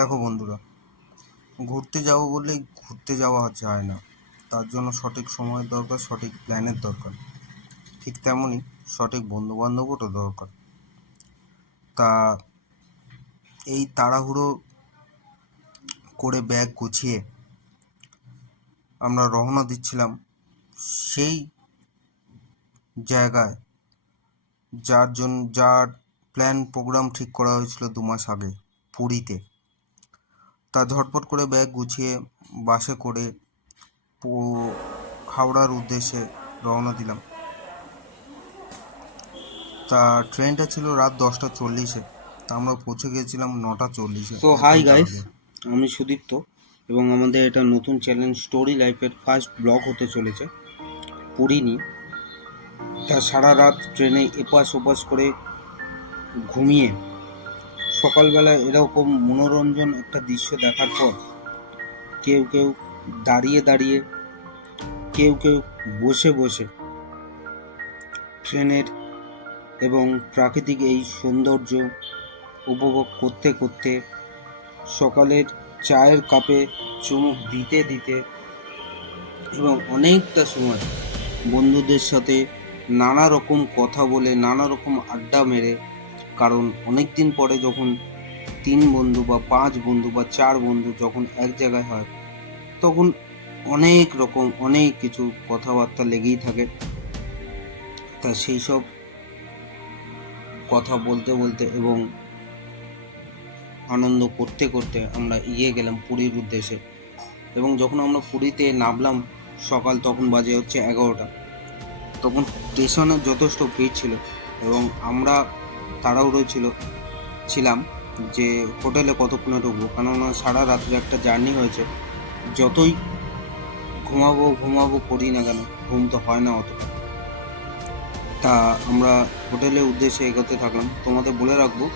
দেখো বন্ধুরা, ঘুরতে যাবো বললেই ঘুরতে যাওয়া যায় না। তার জন্য সঠিক সময়ের দরকার, সঠিক প্ল্যানের দরকার। ঠিক তেমনই সঠিক বন্ধুবান্ধবও দরকার। তা এই তাড়াহুড়ো করে ব্যাগ গুছিয়ে আমরা রওনা দিচ্ছিলাম সেই জায়গায় যার প্ল্যান প্রোগ্রাম ঠিক করা হয়েছিল 2 মাস আগে, পুরীতে। তা ঝটপট করে ব্যাগ গুছিয়ে বাসে করে হাওড়ার উদ্দেশ্যে রওনা দিলাম। তা ট্রেনটা ছিল রাত 10:40-এ। তা আমরা পৌঁছে গিয়েছিলাম 9:40-এ। সো হাই গাইস, আমি সুদীপ্ত এবং আমাদের এটা নতুন চ্যালেঞ্জ স্টোরি লাইফের ফার্স্ট ব্লগ হতে চলেছে পুরী নিয়ে। তা সারা রাত ট্রেনে এপাশ ওপাশ করে ঘুমিয়ে সকালবেলা এরকম মনোরঞ্জন একটা দৃশ্য দেখার পর কেউ কেউ দাঁড়িয়ে দাঁড়িয়ে, কেউ কেউ বসে বসে ট্রেনের এবং প্রাকৃতিক এই সৌন্দর্য উপভোগ করতে করতে সকালের চায়ের কাপে চুমুক দিতে দিতে এবং অনেকটা সময় বন্ধুদের সাথে নানা রকম কথা বলে, নানা রকম আড্ডা মেরে, কারণ অনেক দিন পরে যখন 3 বন্ধু বা 5 বন্ধু বা 4 বন্ধু যখন এক জায়গায় হয়, তখন অনেক রকম অনেক কিছু কথাবার্তা লেগেই থাকে। তা সেই সব কথা বলতে বলতে এবং আনন্দ করতে করতে আমরা এগিয়ে গেলাম পুরীর উদ্দেশ্যে। এবং যখন আমরা পুরীতে নামলাম সকাল, তখন বাজে হচ্ছে 11টা। তখন স্টেশনে যথেষ্ট ভিড় ছিল এবং আমরা তাড়াহুড়ো ছিলাম যে হোটেলে কতক্ষণে ঢুকবো, কেননা সারা রাত্রে একটা জার্নি হয়েছে। যতই ঘুমাবো করি না কেন, ঘুম তো হয় না অতটা। তা আমরা হোটেলের উদ্দেশ্যে এগোতে থাকলাম। তোমাদের বলে রাখবো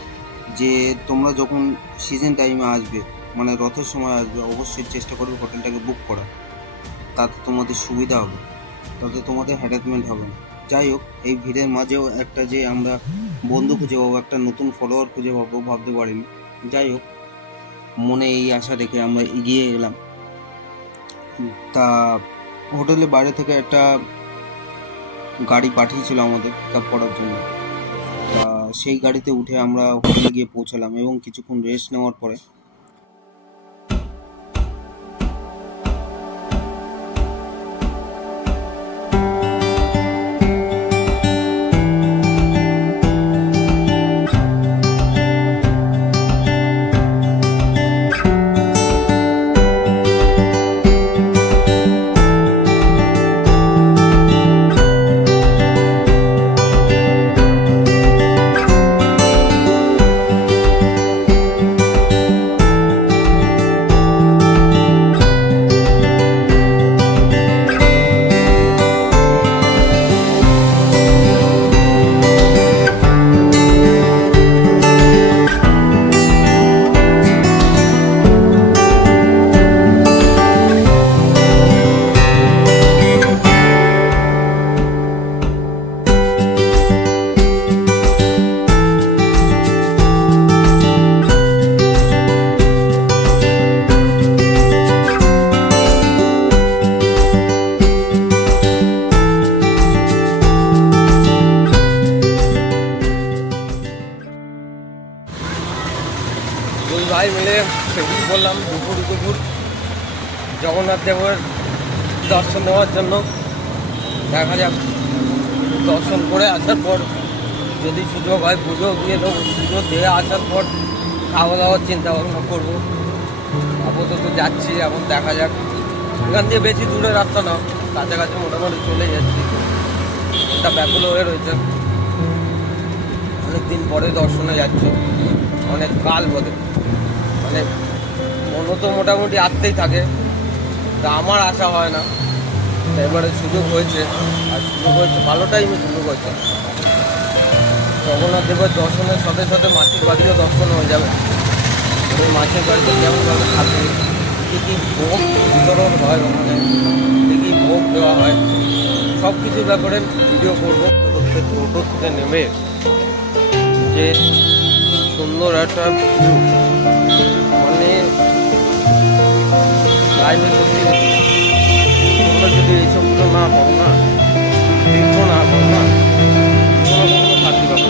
যে তোমরা যখন সিজন টাইমে আসবে, মানে রথের সময় আসবে, অবশ্যই চেষ্টা করবে হোটেলটাকে বুক করা। তাতে তোমাদের সুবিধা হবে, তাতে তোমাদের হ্যারাসমেন্ট হবে না। যাই হোক, এই ভিড়ের মাঝেও একটা যে আমরা বন্ধু খুঁজে পাবো, একটা নতুন ফলোয়ার খুঁজে পাবো, ভাবতে পারিনি। যাই হোক, মনে এই আশা রেখে আমরা এগিয়ে এলাম। তা হোটেলের বাইরে থেকে একটা গাড়ি পাঠিয়েছিল আমাদের পিক আপ করার জন্য। তা সেই গাড়িতে উঠে আমরা হোটেলে গিয়ে পৌঁছালাম এবং কিছুক্ষণ রেস্ট নেওয়ার পরে দুই ভাই মিলে বেরিয়ে পড়লাম দুপুর জগন্নাথ দেবের দর্শন নেওয়ার জন্য। দেখা যাক, দর্শন করে আসার পর যদি সুযোগ হয় পুজো দিয়ে দেবো। পুজো দিয়ে আসার পর খাওয়া দাওয়ার চিন্তা ভাবনা করবো। আপাতত যাচ্ছি, এখন দেখা যাক। এখান দিয়ে বেশি দূরের রাস্তা না, কাছাকাছি মোটামুটি চলে যাচ্ছি। এটা ব্যাকুল হয়ে রয়েছে, অনেকদিন পরে দর্শনে যাচ্ছি, অনেক কাল বলে। মানে মনে তো মোটামুটি আসতেই থাকে, তা আমার আশা হয় না। এবারে সুযোগ হয়েছে, আর সুযোগ হয়েছে ভালো টাইমে সুযোগ হয়েছে। জগন্নাথ দেবের দর্শনের সাথে সাথে মাছের বাড়িও দর্শন হয়ে যাবে। ওই মাছের বাড়িতে কেমনভাবে থাকে, কী কী ভোগ বিতরণ হয়, ওখানে কী কী ভোগ দেওয়া হয়, সব কিছুর ব্যাপারে ভিডিও করবো। টোটো থেকে নেমে যে সুন্দর একটা ভিউ, মানে লাইফে সত্যি তোমরা যদি এইসবগুলো না করো না, দেখো না করো না, কোনো না কোনো শান্তি পাবো।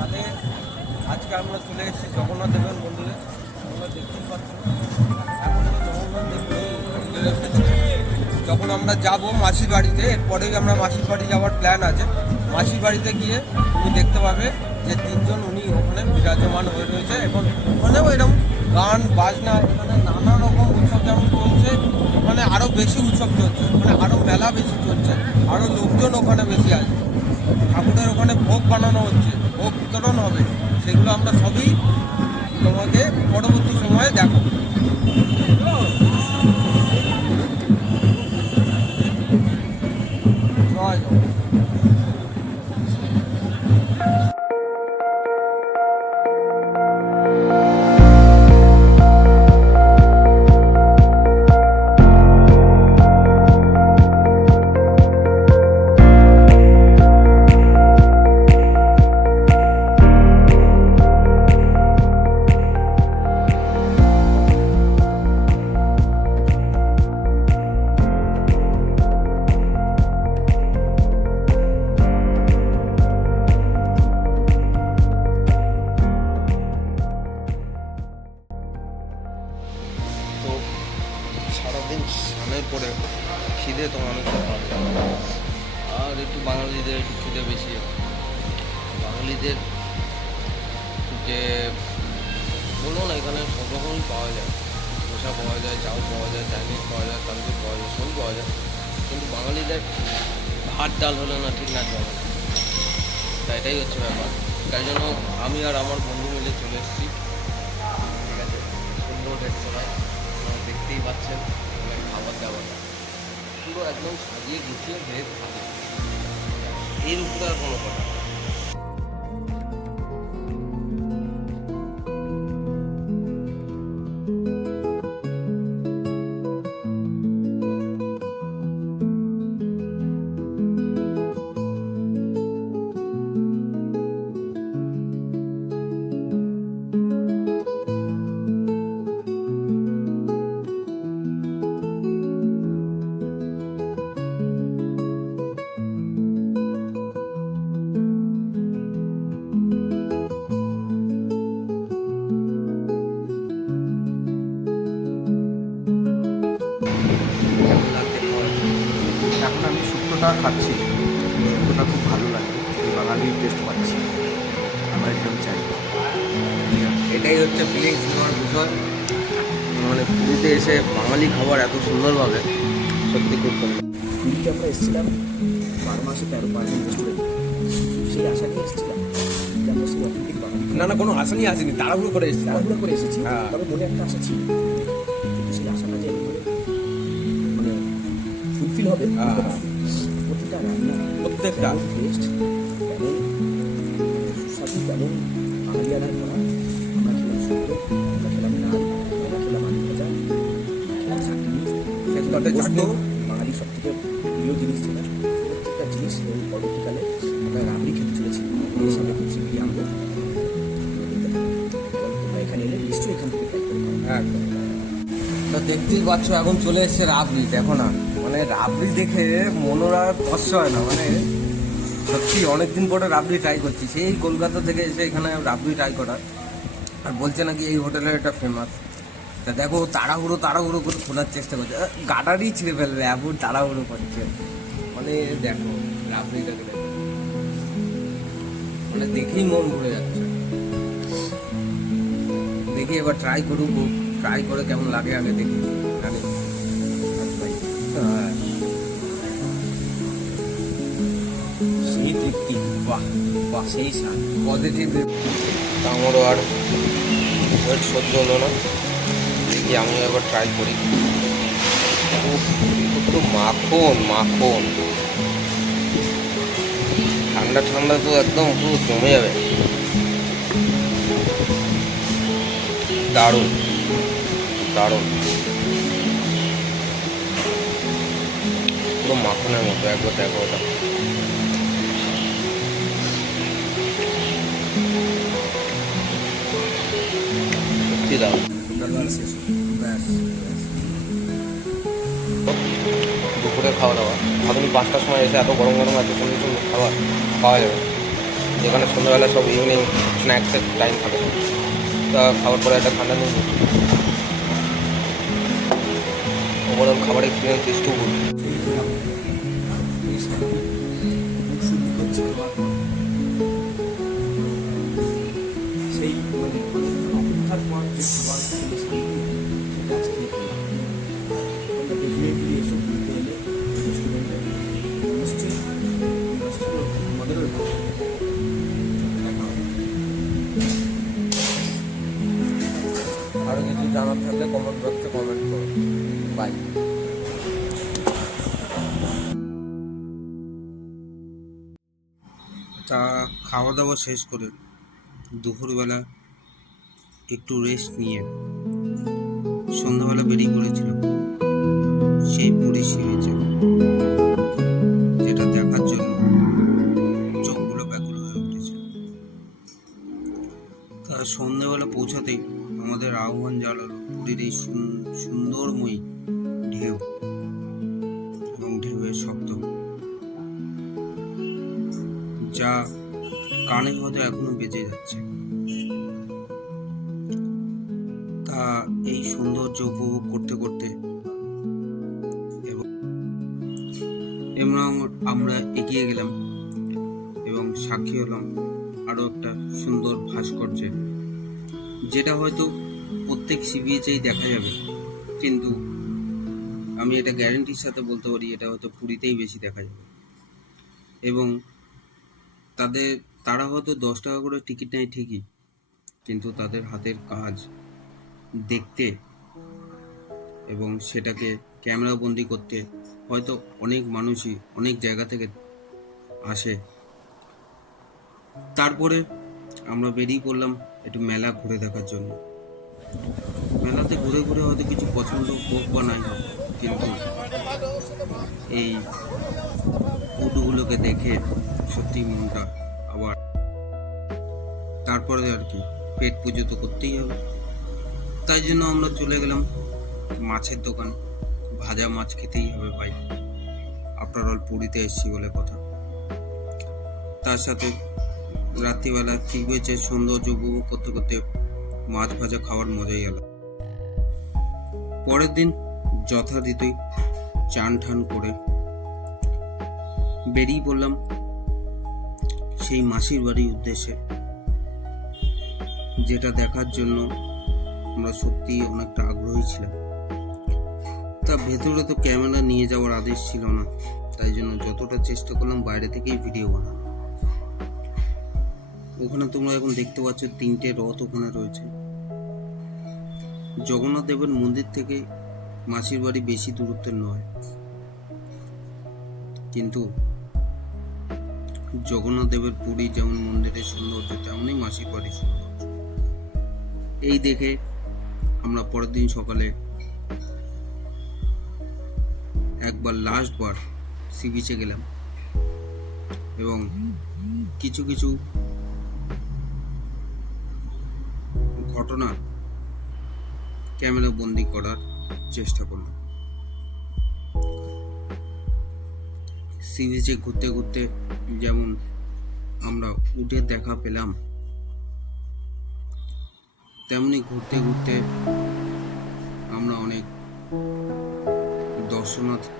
তাহলে আজকে আমরা চলে এসেছি জগন্নাথ দেবের মন্দিরে। তোমরা দেখতেই পাচ্ছ এখন তো জগন্নাথ দেব নেই, মন্দিরে এসেছি। যখন আমরা যাব মাসির বাড়িতে, এরপরেই আমরা মাসির বাড়ি যাওয়ার প্ল্যান আছে। মাসির বাড়িতে গিয়ে তুমি দেখতে পাবে যে তিনজন উনি ওখানে বিরাজমান হয়ে রয়েছে এবং ওখানেও এরকম গান বাজনা, এখানে নানা রকম উৎসব যেমন চলছে, ওখানে আরও বেশি উৎসব চলছে, ওখানে আরও মেলা বেশি চলছে, আরও লোকজন ওখানে বেশি আছে। ঠাকুরের ওখানে ভোগ বানানো হচ্ছে, ভোগ বিতরণ হবে, সেগুলো আমরা সবই তোমাকে পরবর্তী সময়ে দেখাবো। জয় জগন্নাথ। তো সারাদিন স্নানের পরে খিদে তো মানুষের পাওয়া যায় না। আর একটু বাঙালিদের একটু খিদে বেশি। বাঙালিদের যে বলবো না, এখানে সব রকমই পাওয়া যায়, ধোসা পাওয়া যায়, চাউ পাওয়া যায়, চাইনিজ পাওয়া যায়, তান্দুরি পাওয়া যায়, সবই পাওয়া যায়। কিন্তু বাঙালিদের ভাত ডাল হলে না ঠিক না চলে না। তাই এটাই হচ্ছে ব্যাপার। তাই জন্য আমি আর আমার বন্ধু মিলে চলে এসেছি, ঠিক আছে, সুন্দর রেস্তোরাঁয়। আপনারা দেখতেই পাচ্ছেন এখানে খাবার দাবার পুরো একদম সাজিয়ে গুছিয়ে ভেজ খাবে, এর উপরে আর কোনো কথা না। এখন আমি শুক্তোটা খাচ্ছি, শুক্তোটা খুব ভালো লাগে, এই বাঙালির টেস্ট পাচ্ছি, আমার একদম চাই। এটাই হচ্ছে ফিলিংস নেওয়ার বিষয়। মানে পুরীতে এসে বাঙালি খাবার এত সুন্দরভাবে, সত্যি খুব সুন্দর। পুরীতে আমরা এসেছিলাম 12 মাসে 13 পার্টি রেস্টুরেন্ট, সেই আশা নিয়ে এসেছিলাম যে আমরা সেই অথেন্টিক বাঙালি না না, কোনো আশা নিয়ে আসেনি, তাড়াহুড়ো করে এসেছি। তাড়াহুড়ো করে এসেছি, হ্যাঁ। তবে মনে একটা আশা ছিল, কিন্তু সেই আশাটা যে মানে ফুলফিল হবে হ্যাঁ। প্রতিটা রান্না, প্রত্যেকটা টেস্ট কেমন সুস্বাদু, কেমন বাঙালিয়ানার করা আমরা খেলাম। ঘটে গোস্ত চাটনি বাঙালির সব থেকে প্রিয় জিনিস ছিল, প্রত্যেকটা জিনিস এবং পরবর্তীকালে আমরা রাবড়ি খেতে চলেছি, এর সাথে কিছু বিয়ে আনবো দেখতে থাকো। এবং তোমরা এখানে এলে নিশ্চয়ই এখান থেকে ট্রাই করবে। একদম। তো দেখতেই পাচ্ছ এখন চলে এসছে রাবড়ি, দেখো না মানে রাবড়ি দেখে মনের আর কষ্ট হয় না, মানে সত্যি অনেকদিন পরে রাবড়ি ট্রাই করছি, সেই কলকাতা থেকে এসে এখানে রাবড়ি ট্রাই করা। আর বলছে নাকি এই হোটেলের এটা ফেমাস। তা দেখো তাড়াহুড়ো করে খোলার চেষ্টা করছে, গাটারই ছিঁড়ে ফেলবে এমন তাড়াহুড়ো করছে। মানে দেখো রাবড়িটাকে দেখো, মানে দেখেই মন ভরে যাচ্ছে। দেখি এবার ট্রাই করুক, ট্রাই করে কেমন লাগে আগে দেখি। হ্যাঁ, সেই তৃপ্তি, বাহ বাহ, সেই স্বাদ, পজিটিভ। আমারও আর ওয়েট সহ্য হলো না, দেখি আমিও এবার ট্রাই করি। উফ, একটু মাখন মাখন, ঠান্ডা ঠান্ডা তো একদম পুরো জমে যাবে। দারুণ দারুণ, পুরো মাখনের মতো, একবার দেখো ওটা। সত্যি দারুণ। ব্যাস, দুপুরে খাওয়া দাওয়া, ভাবুন 5টার সময় এসে এত গরম গরম এত সুন্দর সুন্দর খাবার পাওয়া যাবে, যেখানে সন্ধ্যাবেলা সব ইভিনিং স্ন্যাক্সের টাইম থাকে। তা খাওয়ার পরে একটা ঠান্ডা নিয়ে ওভারঅল খাবার এক্সপিরিয়েন্স ইজ টু গুড। সেই মানে অপেক্ষার পর যে খাবার খেয়ে শান্তি, সেটা আজ খেয়ে পেলাম। আমরা ডেফিনেটলি এসব ঘুরতে এলে রেস্টুরেন্টে নিশ্চয়ই আমাদেরও দেখা হবে। আরও কিছু জানার থাকলে কমেন্ট বক্সে কমেন্ট করো। বাই। তা খাওয়া দাওয়া শেষ করে দুপুরবেলা একটু রেস্ট নিয়ে সন্ধ্যাবেলা বেরিয়ে পড়েছিল সেই পুরী সি বিচে, যেটা দেখার জন্য চোখগুলো ব্যাকুল হয়ে উঠেছে। তা সন্ধ্যাবেলা পৌঁছাতেই আমাদের আহ্বান জানালো পুরীর এই সুন্দরময়ী ঢেউ এবং ঢেউয়ের শব্দ, যা কানে হয়তো এখনো বেজে যাচ্ছে। তা এই সৌন্দর্য উপভোগ করতে করতে এবং আমরা এগিয়ে গেলাম এবং সাক্ষী হলাম আরও একটা সুন্দর ভাস্কর্যের, যেটা হয়তো প্রত্যেক সি বিচেই দেখা যাবে, কিন্তু আমি এটা গ্যারেন্টির সাথে বলতে পারি এটা হয়তো পুরীতেই বেশি দেখা যাবে। এবং তারা হয়তো 10 টাকা করে টিকিট নেয় ঠিকই, কিন্তু তাদের হাতের কাজ দেখতে এবং সেটাকে ক্যামেরা বন্দি করতে হয়তো অনেক মানুষই অনেক জায়গা থেকে আসে। তারপরে আমরা বেরিয়ে পড়লাম একটু মেলা ঘুরে দেখার জন্য। মেলাতে ঘুরে ঘুরে হয়তো কিছু পছন্দ হোক বা নাই হোক, কিন্তু এই ফুডগুলোকে দেখে সত্যি মনটা আবার, তারপরে আর কি পেট পুজো তো করতেই হবে, তাই জন্য আমরা চলে গেলাম মাছের দোকান। ভাজা মাছ খেতেই হবে ভাই, আফটার অল পুরীতে এসেছি বলে কথা। তার সাথে রাত্রিবেলা সি বিচের সৌন্দর্য উপভোগ করতে করতে মাছ ভাজা খাওয়ার মজাই আলাদা। পরের দিন যথারীতি চান ঠান করে বেরিয়ে পড়লাম সেই মাসির বাড়ির উদ্দেশ্যে, যেটা দেখার জন্য আমরা সত্যি অনেকটা আগ্রহী ছিলাম। তা ভেতরে তো ক্যামেরা নিয়ে যাওয়ার আদেশ ছিল না, তাই জন্য যতটা চেষ্টা করলাম বাইরে থেকেই ভিডিও বানানো। ওখানে তোমরা এখন দেখতে পাচ্ছ 3টে রথ ওখানে রয়েছে। জগন্নাথ দেবের মন্দির থেকে মাসির বাড়ি বেশি দূরত্বের নয়, কিন্তু জগন্নাথ দেবের পুরী যেমন মন্দিরের সৌন্দর্য, তেমনই মাসির বাড়ির সৌন্দর্য। এই দেখে আমরা পরের দিন সকালে একবার লাস্টবার সি বিচে গেলাম এবং কিছু কিছু ঘটনা ক্যামেরা বন্দি করার চেষ্টা করলাম। সি বিচে ঘুরতে ঘুরতে যেমন আমরা উটের দেখা পেলাম, তেমনি ঘুরতে ঘুরতে আমরা অনেক দর্শনার্থী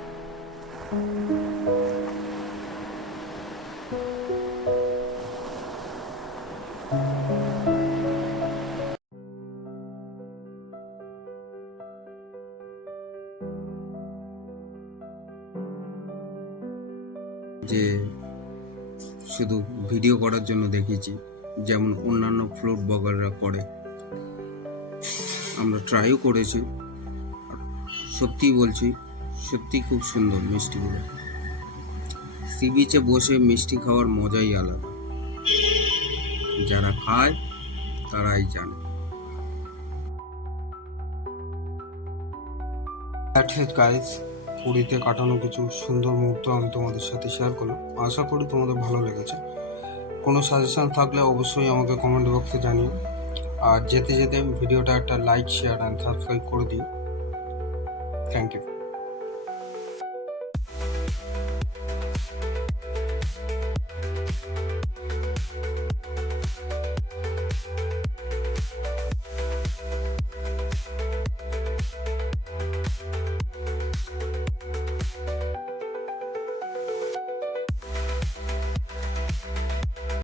যে শুধু ভিডিও করার জন্য দেখেছি, যেমন অন্যান্য ফ্লোট ব্লগাররা করে। আমরা ট্রাইও করেছি, সত্যি বলছি, সত্যি খুব সুন্দর মিষ্টিগুলো। সি বিচে বসে মিষ্টি খাওয়ার মজাই আলাদা, যারা খায় তারাই জানে। দ্যাটস ইট গাইস, পুরীতে কাটানো কিছু সুন্দর মুহূর্ত আমি তোমাদের সাথে শেয়ার করলাম। আশা করি তোমাদের ভালো লেগেছে। কোনো সাজেশন থাকলে অবশ্যই আমাকে কমেন্ট বক্সে জানিও। আর যেতে যেতে ভিডিওটা একটা লাইক, শেয়ার অ্যান্ড সাবস্ক্রাইব করে দিও। Thank you.